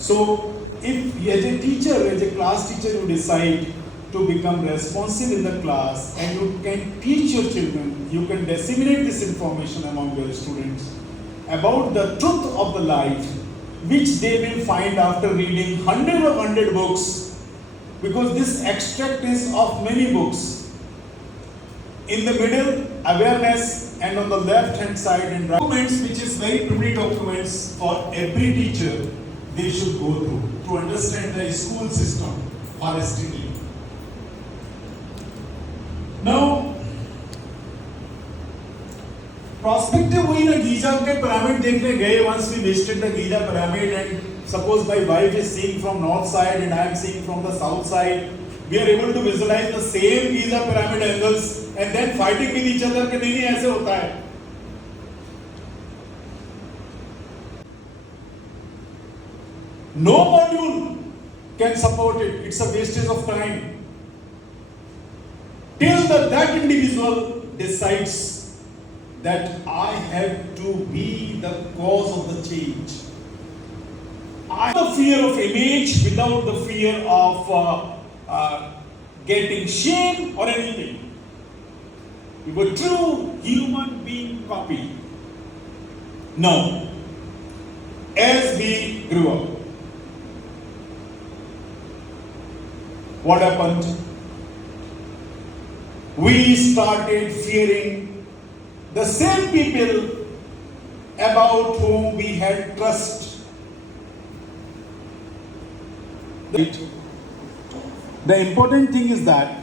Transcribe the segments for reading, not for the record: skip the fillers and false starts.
So, if as a teacher, as a class teacher, you decide to become responsive in the class and you can teach your children, you can disseminate this information among your students about the truth of the life, which they will find after reading hundred books, because this extract is of many books. In the middle, awareness, and on the left hand side, and documents, which is very primary documents for every teacher they should go through to understand the school system holistically. Now, prospective वही ना Giza के pyramid देखने गए. Once we visited the Giza pyramid, and suppose my wife is seeing from north side and I am seeing from the south side, we are able to visualize the same Giza pyramid angles and then fighting with each other कि नहीं ऐसे होता है. No module can support it. It's a wastage of time. Till that individual decides that I have to be the cause of the change. I have the fear of image without the fear of getting shame or anything. You were true human being copy. No. As we grew up, what happened? We started fearing the same people about whom we had trust. The important thing is that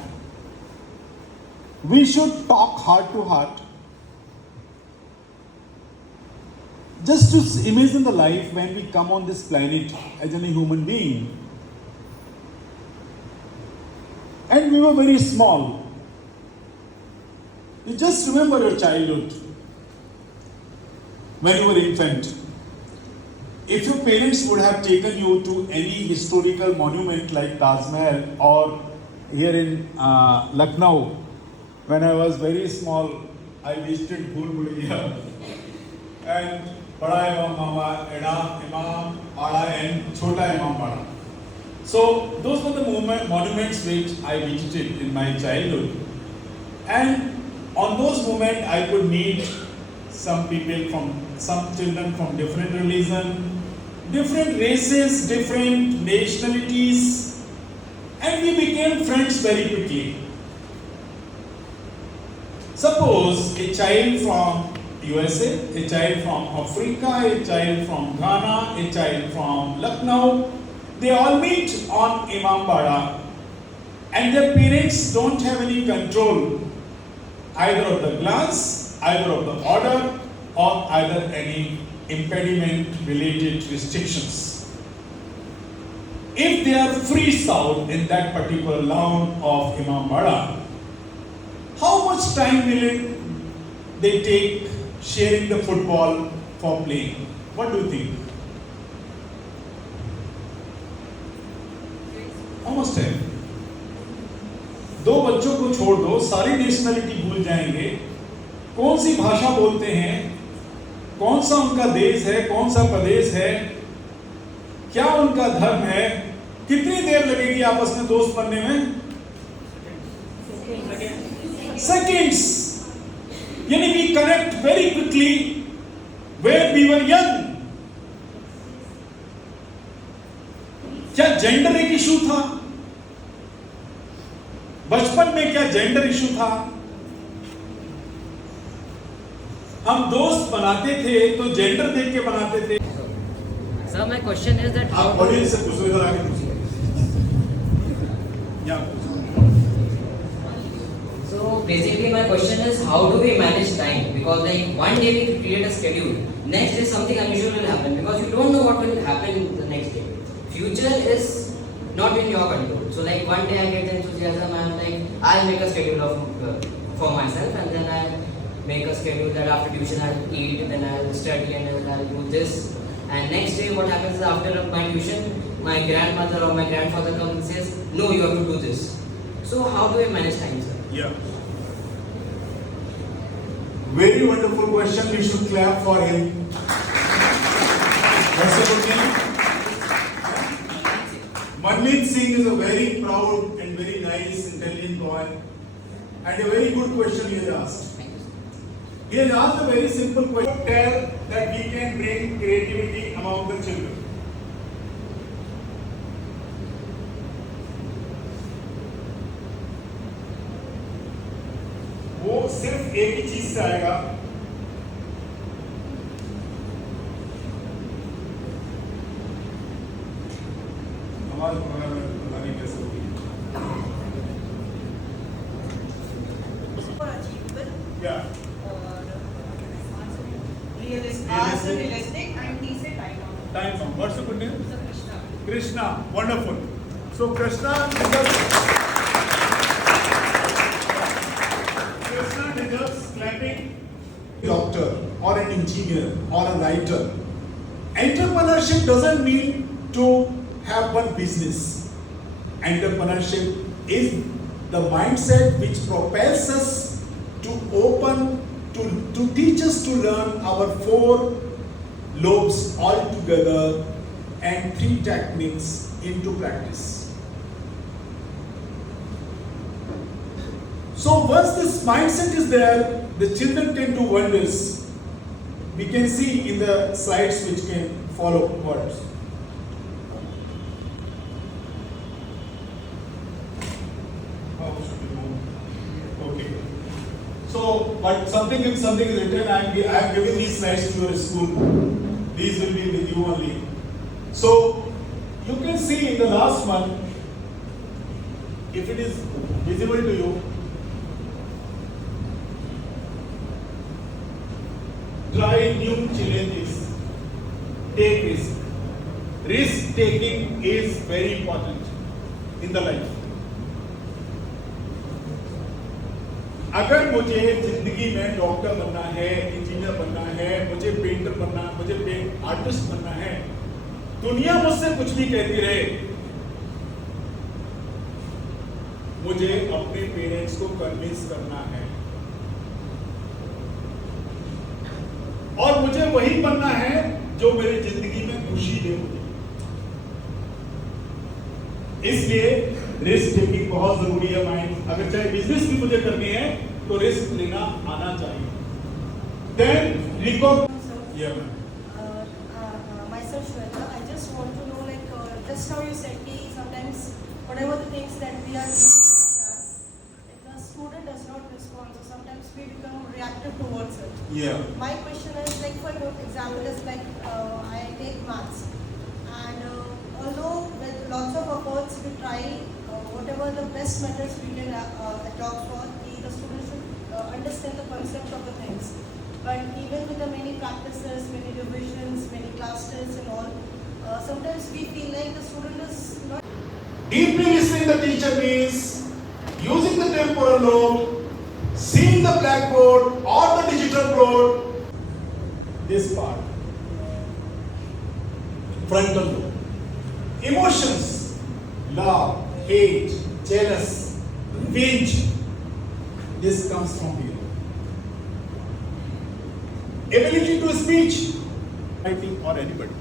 we should talk heart to heart. Just to imagine the life when we come on this planet as a human being. And we were very small. You just remember your childhood when you were infant. If your parents would have taken you to any historical monument like Taj Mahal or here in Lucknow, when I was very small, I visited Bhul Bhulaiya and Bada Imam Mama, Eda Imam Bada and Chota Imam Bada. So those were the monuments which I visited in my childhood. And on those moments I could meet some children from different religion, different races, different nationalities, and we became friends very quickly. Suppose a child from USA, a child from Africa, a child from Ghana, a child from Lucknow, they all meet on Imam Bada, and their parents don't have any control either of the glance, either of the order, or either any impediment related restrictions. If they are freeze out in that particular lawn of Imam Bada, how much time will they take sharing the football for playing? What do you think? How much time? दो बच्चों को छोड़ दो, सारी nationality भूल जाएंगे, कौन सी भाषा बोलते हैं, कौन सा उनका देश है, कौन सा प्रदेश है, क्या उनका धर्म है, कितनी देर लगेगी आपस में दोस्त बनने में? Seconds. यानी we connect very quickly where we were young. क्या जेंडर एक इशू था? बचपन में क्या जेंडर इशू था? हम दोस्त बनाते थे तो जेंडर देख के बनाते थे. Sir, my question is that आप ऑडियंस से पूछो, इधर आके पूछो. So basically my question is, how do we manage time? Because like one day we create a schedule, next day something unusual will happen because you don't know what will happen the next day. Future is not in your control. So like one day I get enthusiasm, I'm like, I'll make a schedule of for myself, and then I'll make a schedule that after tuition I'll eat, and then I'll study, and then I'll do this. And next day what happens is after my tuition, my grandmother or my grandfather comes and says, no, you have to do this. So how do I manage time, sir? Yeah. Very wonderful question. We should clap for him. That's a good thing. Manmeet Singh is a very proud and very nice, intelligent boy. And a very good question he has asked. Thank you, sir. He has asked a very simple question. Tell that we can bring creativity among the children. वो सिर्फ एक ही चीज से आएगा, आवाज पता नहीं कैसे होगी। और achievable क्या? और realistic and decent time on. Time bound. What's the good name? So Krishna. Krishna. Wonderful. So Krishna deserves clapping. Doctor or an engineer or a writer. Entrepreneurship doesn't mean to have one business. Entrepreneurship is the mindset which propels us to open, to teach us to learn our 4 lobes all together and 3 techniques into practice. So once this mindset is there, the children can do wonders. We can see in the slides which can follow words. How should we move? Okay. So, but something is written. I have given these slides to your school. These will be with you only. So you can see in the last one, if it is visible to you. Try new challenges. Take risk. Risk taking is very important in the life. अगर मुझे जिंदगी में doctor बनना है, engineer बनना है, मुझे painter बनना, मुझे आर्टिस्ट बनना है, दुनिया मुझसे कुछ भी कहती रहे, मुझे अपने पेरेंट्स को कन्विंस करना है और मुझे वही बनना है जो मेरी जिंदगी में खुशी दे मुझे। इसलिए रिस्क टेकिंग बहुत जरूरी है माइंड। अगर चाहे बिजनेस भी मुझे करनी है तो रिस्क लेना आना चाहिए। Then yeah, Myself Shweta, I just want to know just how you said कि sometimes whatever the things that we are doing in the class, if the student does not respond, so sometimes we become reactive towards it. yeah. My question is for example is I take maths and although with lots of efforts we try whatever the best methods we can adopt for the student should understand the concept of the things. But even with the many practices, many revisions, many class tests and all, sometimes we feel like the student is not. Deeply listening the teacher means using the temporal lobe, seeing the blackboard or the digital board. This part, frontal lobe. Emotions, love, hate, jealous, revenge. This comes from here. Ability to speech, writing or anybody.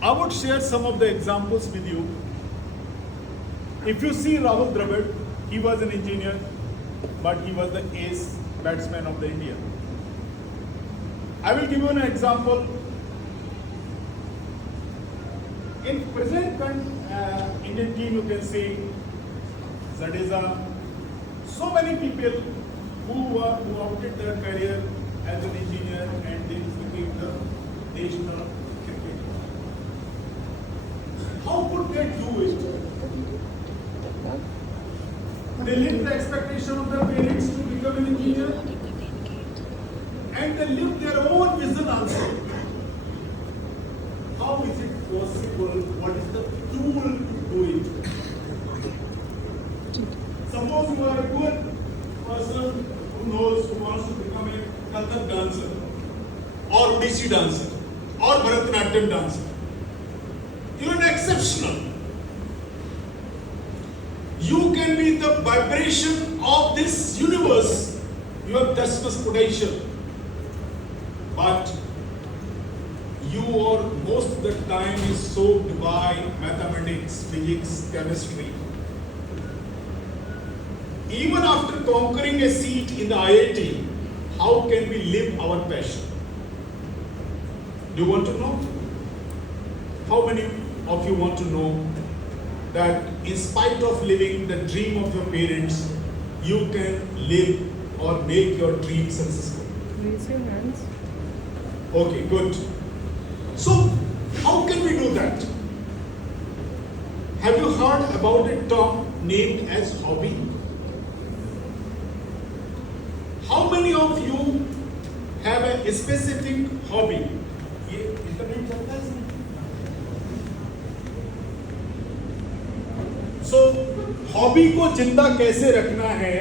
I would share some of the examples with you. If you see Rahul Dravid, he was an engineer, but he was the ace batsman of the India. I will give you an example. In present Indian team, you can see Zeba, so many people who opted their career as an engineer and then became the national cricket. How could they do it? They lived the expectation of their parents to become an engineer, and they lived their own vision also. How is it possible? What is the tool to do it? Suppose you are a good person who wants to become a Kathak dancer, or Odissi dancer, or Bharatanatyam dancer. You are exceptional. You can be the vibration of this universe. You have this potential. But you or most of the time is soaked by mathematics, physics, chemistry. Even after conquering a seat in the IIT, how can we live our passion? Do you want to know? How many of you want to know that in spite of living the dream of your parents, you can live or make your dream successful? Raise your hands. Okay, good. So, how can we do that? Have you heard about a term named as hobby? How many of you have a specific hobby? ये internet चलता है इसमें? So, hobby को जिंदा कैसे रखना है,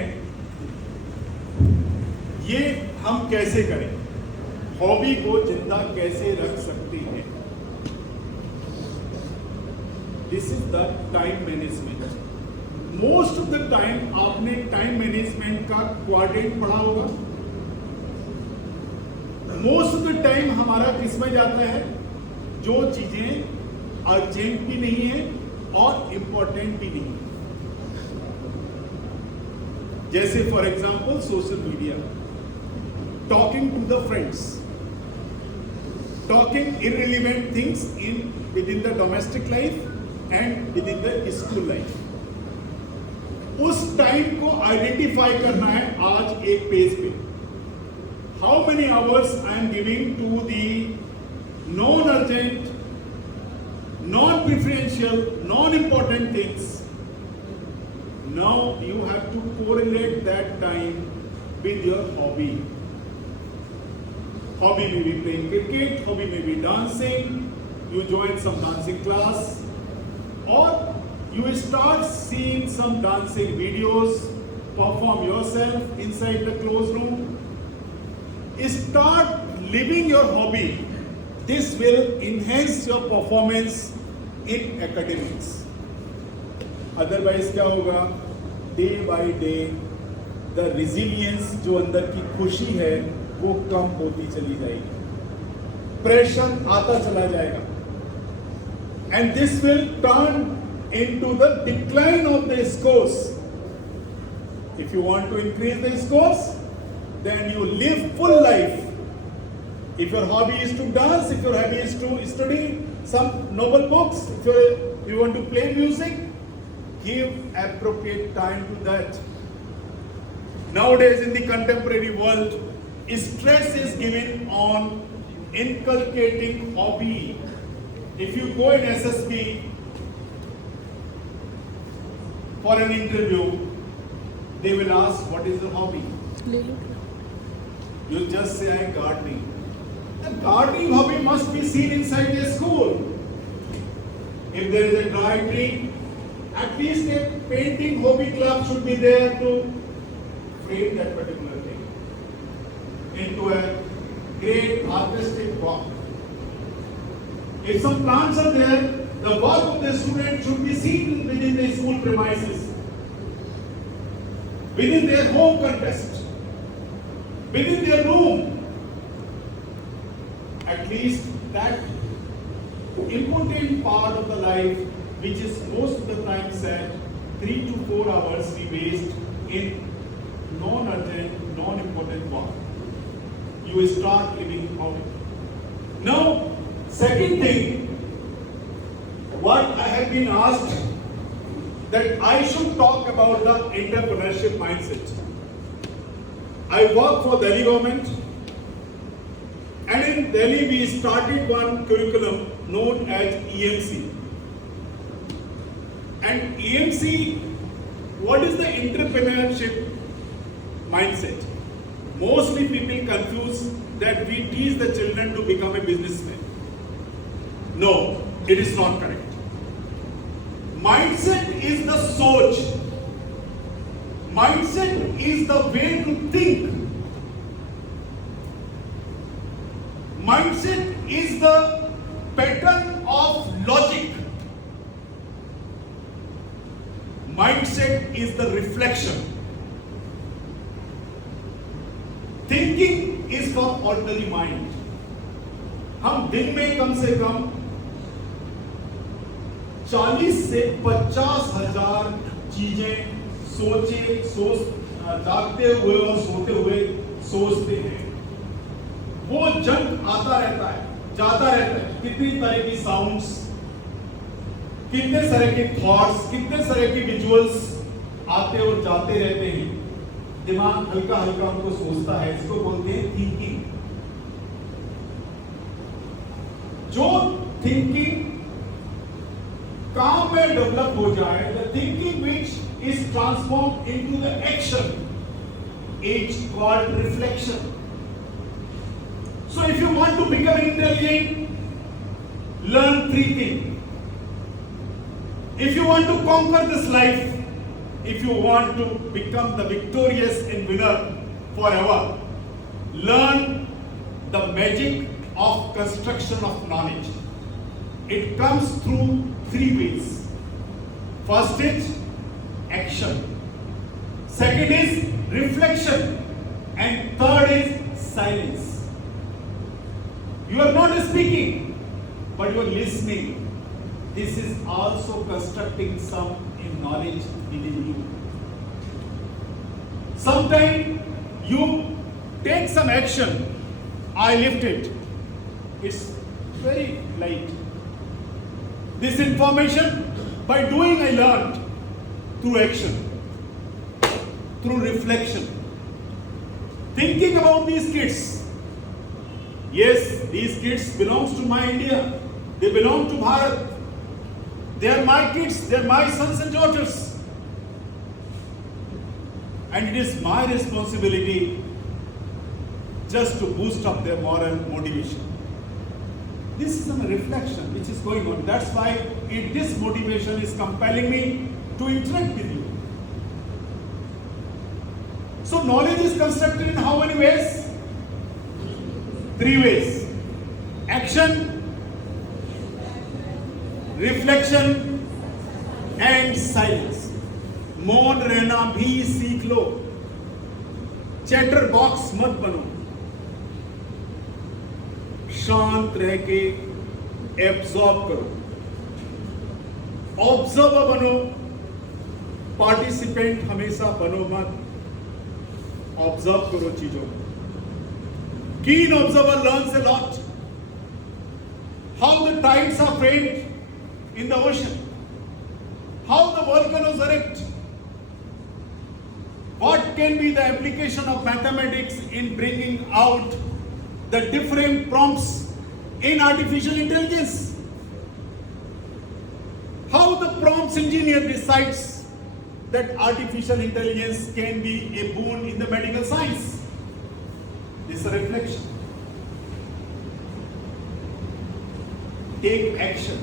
ये हम कैसे करें? हॉबी को जिंदा कैसे रख सकते हैं? This is the time management. Most of the time आपने टाइम मैनेजमेंट का क्वाड्रेंट पढ़ा होगा. Most of the time हमारा किसमें जाता है? जो चीजें अर्जेंट भी नहीं है और इम्पोर्टेंट भी नहीं है. जैसे for example social media, talking to the friends, talking irrelevant things within the domestic life and within the school life. उस टाइम को आइडेंटिफाई करना है आज एक पेज पे. How many hours I am giving to the non-urgent, non-preferential, non-important things. Now you have to correlate that time with your hobby. Hobby may be playing cricket, hobby may be dancing, you join some dancing class, or you start seeing some dancing videos, perform yourself inside the closed room. Start living your hobby. This will enhance your performance in academics. Otherwise क्या होगा? Day by day, the resilience जो अंदर की खुशी है वो कम होती चली जाएगी. प्रेशर आता चला जाएगा. And this will turn into the decline of the scores. If you want to increase the scores, then you live full life. If your hobby is to dance, if your hobby is to study some novel books, if you want to play music, give appropriate time to that. Nowadays in the contemporary world, stress is given on inculcating hobby. If you go in SSB for an interview, they will ask, what is your hobby? You just say, I am gardening. The gardening hobby must be seen inside a school. If there is a dry tree, at least a painting hobby club should be there to frame that particular thing into a great artistic work. If some plants are there, the work of the student should be seen within the school premises, within their home context, within their room. At least that important part of the life, which is most of the time said, 3 to 4 hours we waste in non-urgent, non-important work. You will start living out. Now, second thing, what I have been asked that I should talk about the entrepreneurship mindset. I work for Delhi government, and in Delhi we started one curriculum known as EMC. And EMC, what is the entrepreneurship mindset? Mostly people confuse that we teach the children to become a businessman. No, it is not correct. Mindset is the soch. Mindset is the way to think. Mindset is the pattern of logic. Mindset is the reflection. Thinking is for ordinary mind. हम हम दिन में कम से कम 40 से 50,000 चीजें जागते हुए और सोते हुए सोचते हैं। वो जंक आता रहता है, जाता रहता है। कितनी तरह की साउंड्स, कितने तरह के थॉट्स, कितने तरह के विजुअल्स आते और जाते रहते हैं। दिमाग हल्का हल्का उनको सोचता है, इसको बोलते हैं थिंकिंग। जो थिंकिंग काम में डेवलप हो जाए, the thinking which is transform into the action is called reflection. So if you want to become intelligent, learn 3 things. If you want to conquer this life, if you want to become the victorious and winner forever, learn the magic of construction of knowledge. It comes through 3 ways. First is action. Second is reflection. And third is silence. You are not speaking, but you are listening. This is also constructing some knowledge within you. Sometimes you take some action. I lift it. It's very light. This information, by doing, I learned through action, through reflection. Thinking about these kids. Yes, these kids belongs to my India. They belong to Bharat. They are my kids. They are my sons and daughters. And it is my responsibility just to boost up their moral motivation. This is a reflection which is going on. That's why this motivation is compelling me to interact with you. So knowledge is constructed in how many ways? 3 ways. Action, reflection and silence. मौन रहना भी सीख लो। Chatter box मत बनो। शांत रह के absorb करो। ऑब्जर्वर बनो, पार्टिसिपेंट हमेशा बनो मत। ऑब्जर्व करो चीजों को। Keen observer learns a lot. How the tides are framed in the ocean. How the volcanoes erupt. What can be the application of mathematics in bringing out the different prompts in artificial intelligence? How the prompts engineer decides that artificial intelligence can be a boon in the medical science. This is a reflection. Take action.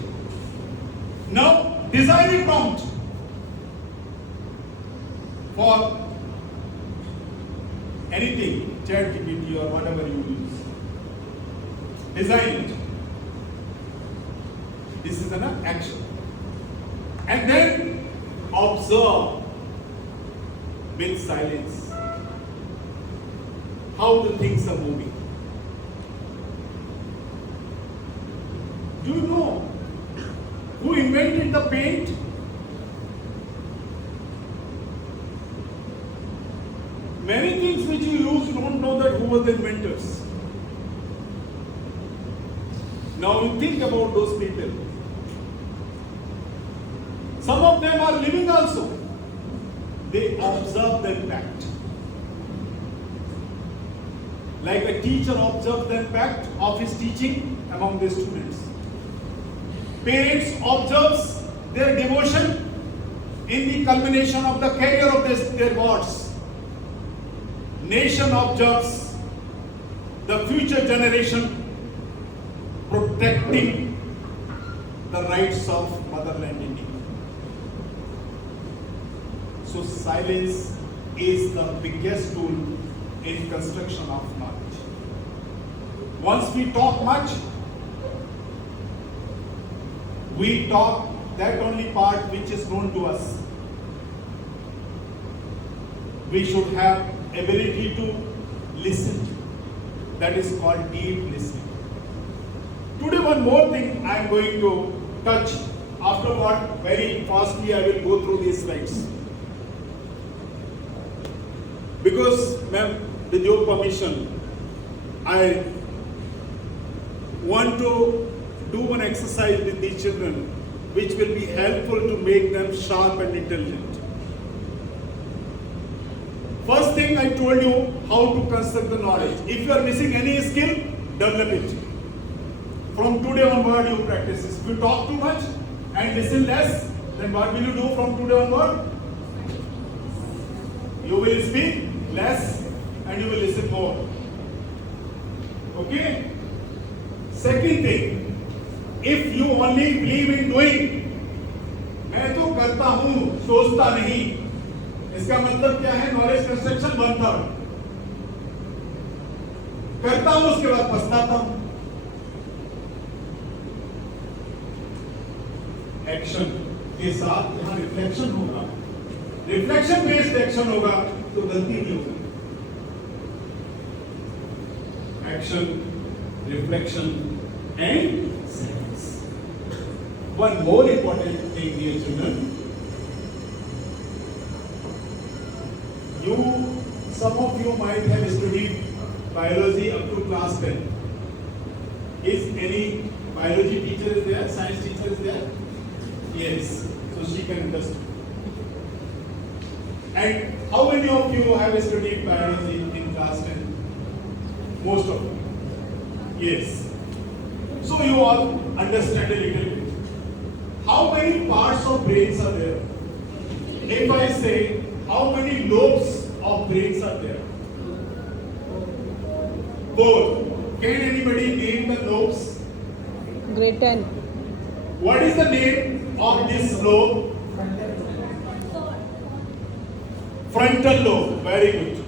Now, design a prompt for anything, ChatGPT or whatever you use. Design it. This is an action. And then observe with silence how the things are moving. Do you know who invented the paint? Many things which you use, you don't know that who were the inventors. Now you think about those people. Some of them are living also. They observe the impact. Like a teacher observes the impact of his teaching among the students. Parents observes their devotion in the culmination of the career of their wards. Nation observes the future generation protecting the rights of motherland India. So silence is the biggest tool in construction of knowledge. Once we talk much, we talk that only part which is known to us. We should have ability to listen. That is called deep listening. Today one more thing I am going to touch. After what, very fastly I will go through these slides. Because, ma'am, with your permission, I want to do one exercise with these children which will be helpful to make them sharp and intelligent. First thing I told you how to construct the knowledge. If you are missing any skill, develop it. From today onward you practice this. If you talk too much and listen less, then what will you do from today onward? You will speak less and you will listen more. Okay? Second thing, if you only believe in doing, मैं तो करता हूं, सोचता नहीं, इसका मतलब क्या है? Knowledge construction 1/3. करता हूं, उसके बाद पछताता हूं. एक्शन के साथ यहां रिफ्लेक्शन होगा. रिफ्लेक्शन बेस्ड एक्शन होगा तो गलती नहीं होगी. Action, reflection, and silence. One more important thing, dear children. Some of you might have studied biology up to class 10. Is any biology teacher is there? Science teacher is there? Yes. So she can understand. And how many of you have studied biology in class 10? Most of you. Yes. So you all understand a little bit. How many parts of brains are there? If I say, how many lobes of brains are there? 4. Can anybody name the lobes? Grade 10. What is the name of this lobe? Frontal lobe. Very good.